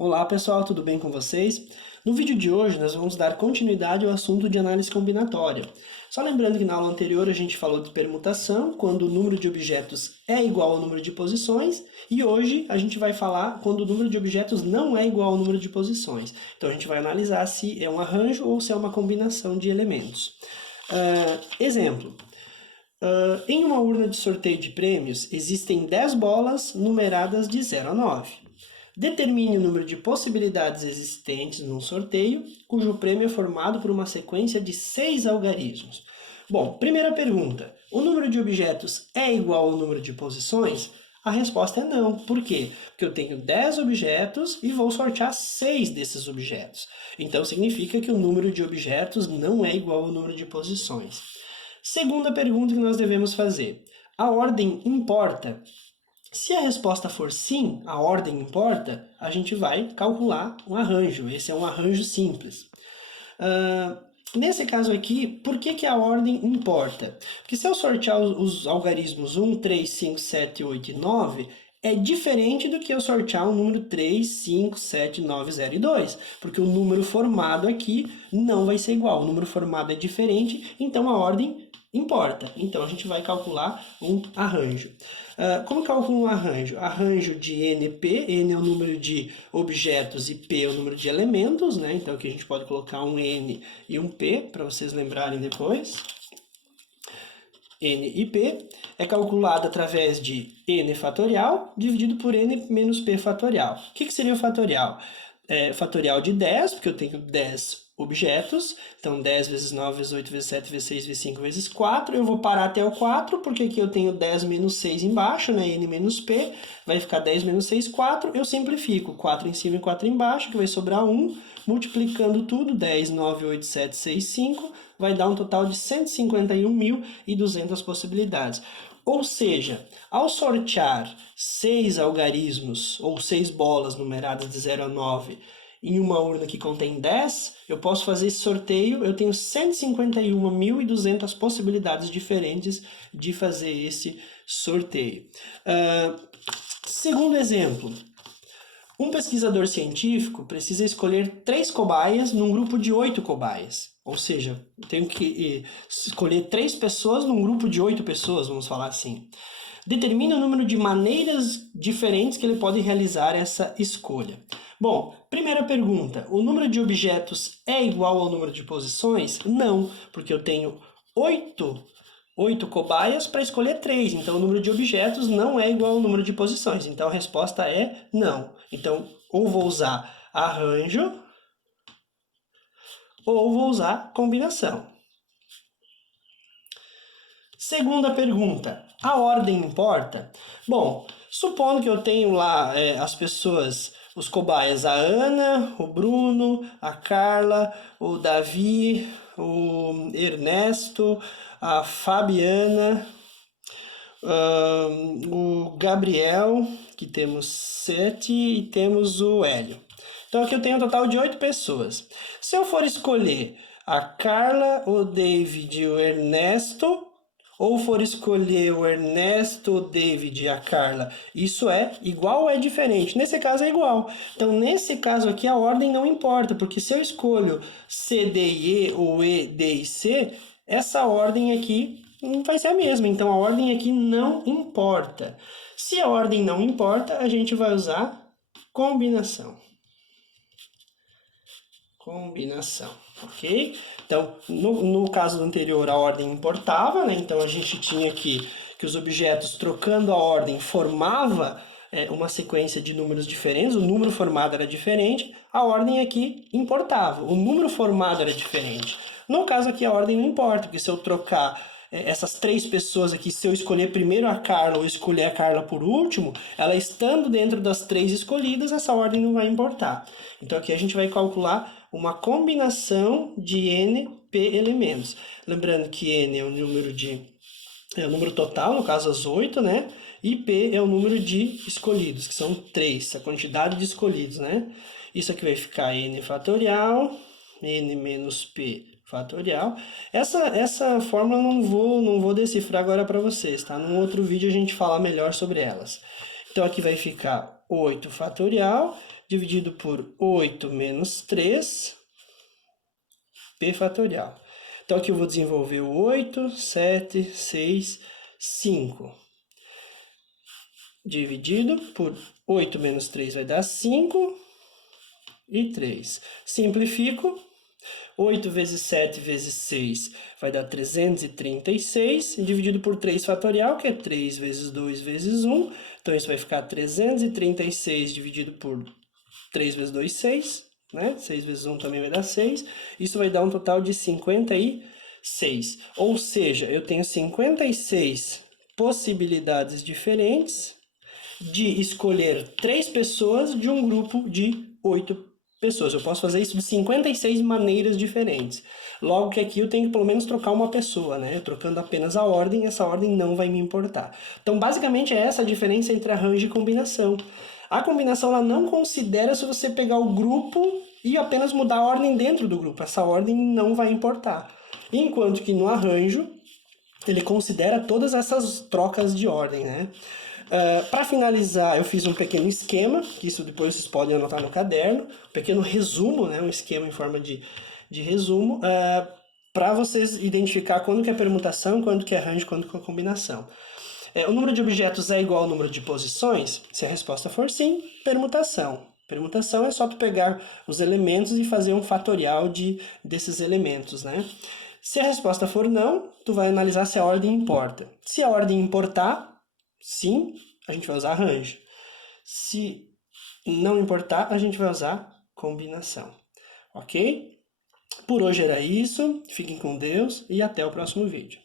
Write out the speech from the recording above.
Olá pessoal, tudo bem com vocês? No vídeo de hoje nós vamos dar continuidade ao assunto de análise combinatória. Só lembrando que na aula anterior a gente falou de permutação, quando o número de objetos é igual ao número de posições, e hoje a gente vai falar quando o número de objetos não é igual ao número de posições. Então a gente vai analisar se é um arranjo ou se é uma combinação de elementos. Exemplo. Em uma urna de sorteio de prêmios, existem 10 bolas numeradas de 0 a 9. Determine o número de possibilidades existentes num sorteio, cujo prêmio é formado por uma sequência de 6 algarismos. Bom, primeira pergunta. O número de objetos é igual ao número de posições? A resposta é não. Por quê? Porque eu tenho 10 objetos e vou sortear 6 desses objetos. Então significa que o número de objetos não é igual ao número de posições. Segunda pergunta que nós devemos fazer. A ordem importa? Se a resposta for sim, a ordem importa, a gente vai calcular um arranjo. Esse é um arranjo simples. Nesse caso aqui, por que a ordem importa? Porque se eu sortear os algarismos 1, 3, 5, 7, 8 e 9, é diferente do que eu sortear o número 3, 5, 7, 9, 0 e 2. Porque o número formado aqui não vai ser igual. O número formado é diferente, então a ordem importa. Então a gente vai calcular um arranjo. Como calcula um arranjo? Arranjo de NP, N é o número de objetos e P é o número de elementos, né? Então aqui a gente pode colocar um N e um P, para vocês lembrarem depois. N e P é calculado através de N fatorial dividido por N menos P fatorial. O que seria o fatorial? Fatorial de 10, porque eu tenho 10 objetos, então 10 vezes 9 vezes 8 vezes 7 vezes 6 vezes 5 vezes 4, eu vou parar até o 4, porque aqui eu tenho 10 menos 6 embaixo, né, N menos P, vai ficar 10 menos 6, 4, eu simplifico, 4 em cima e 4 embaixo, que vai sobrar 1, multiplicando tudo, 10, 9, 8, 7, 6, 5, vai dar um total de 151.200 possibilidades. Ou seja, ao sortear 6 algarismos ou 6 bolas numeradas de 0 a 9 em uma urna que contém 10, eu posso fazer esse sorteio, eu tenho 151.200 possibilidades diferentes de fazer esse sorteio. Segundo exemplo, um pesquisador científico precisa escolher 3 cobaias num grupo de 8 cobaias. Ou seja, eu tenho que escolher 3 pessoas num grupo de 8 pessoas, vamos falar assim. Determina o número de maneiras diferentes que ele pode realizar essa escolha. Bom, primeira pergunta, o número de objetos é igual ao número de posições? Não, porque eu tenho 8 cobaias para escolher 3, então o número de objetos não é igual ao número de posições, então a resposta é não. Então, ou vou usar arranjo, ou vou usar combinação. Segunda pergunta, a ordem importa? Bom, supondo que eu tenho lá as pessoas, os cobaias, a Ana, o Bruno, a Carla, o Davi, o Ernesto, a Fabiana, o Gabriel, que temos 7, e temos o Hélio. Então aqui eu tenho um total de 8 pessoas. Se eu for escolher a Carla, o David e o Ernesto, ou for escolher o Ernesto, o David e a Carla, isso é igual ou é diferente? Nesse caso é igual. Então, nesse caso aqui, a ordem não importa, porque se eu escolho C, D e E ou E, D e C, essa ordem aqui vai ser a mesma. Então, a ordem aqui não importa. Se a ordem não importa, a gente vai usar combinação. Combinação, ok? Então, no caso anterior, a ordem importava, né? Então, a gente tinha aqui que os objetos, trocando a ordem, formava uma sequência de números diferentes, o número formado era diferente, a ordem aqui importava, o número formado era diferente. No caso aqui, a ordem não importa, porque se eu trocar essas 3 pessoas aqui, se eu escolher primeiro a Carla ou escolher a Carla por último, ela estando dentro das 3 escolhidas, essa ordem não vai importar. Então aqui a gente vai calcular uma combinação de N, P elementos. Lembrando que N é o número total, no caso as 8, né? E P é o número de escolhidos, que são 3, a quantidade de escolhidos, né? Isso aqui vai ficar N fatorial, N menos P fatorial. Essa fórmula não vou decifrar agora para vocês, tá? Num outro vídeo a gente fala melhor sobre elas. Então aqui vai ficar 8 fatorial dividido por 8 menos 3, p fatorial. Então, aqui eu vou desenvolver o 8, 7, 6, 5. Dividido por 8 menos 3 vai dar 5 e 3. Simplifico. 8 vezes 7 vezes 6 vai dar 336, dividido por 3 fatorial, que é 3 vezes 2 vezes 1. Então, isso vai ficar 336 dividido por 3 vezes 2, 6. Né? 6 vezes 1 também vai dar 6. Isso vai dar um total de 56. Ou seja, eu tenho 56 possibilidades diferentes de escolher 3 pessoas de um grupo de 8 pessoas. Eu posso fazer isso de 56 maneiras diferentes. Logo que aqui eu tenho que pelo menos trocar uma pessoa, né? Eu trocando apenas a ordem, essa ordem não vai me importar. Então, basicamente, é essa a diferença entre arranjo e combinação. A combinação ela não considera se você pegar o grupo e apenas mudar a ordem dentro do grupo. Essa ordem não vai importar. Enquanto que no arranjo, ele considera todas essas trocas de ordem, né? Para finalizar, eu fiz um pequeno esquema, que isso depois vocês podem anotar no caderno, um pequeno resumo, né? Um esquema em forma de resumo, para vocês identificar quando que é permutação, quando que é arranjo, quando que é combinação. O número de objetos é igual ao número de posições? Se a resposta for sim, permutação. Permutação é só tu pegar os elementos e fazer um fatorial desses elementos, né? Se a resposta for não, tu vai analisar se a ordem importa. Se a ordem importar, sim, a gente vai usar arranjo. Se não importar, a gente vai usar combinação. Ok? Por hoje era isso. Fiquem com Deus e até o próximo vídeo.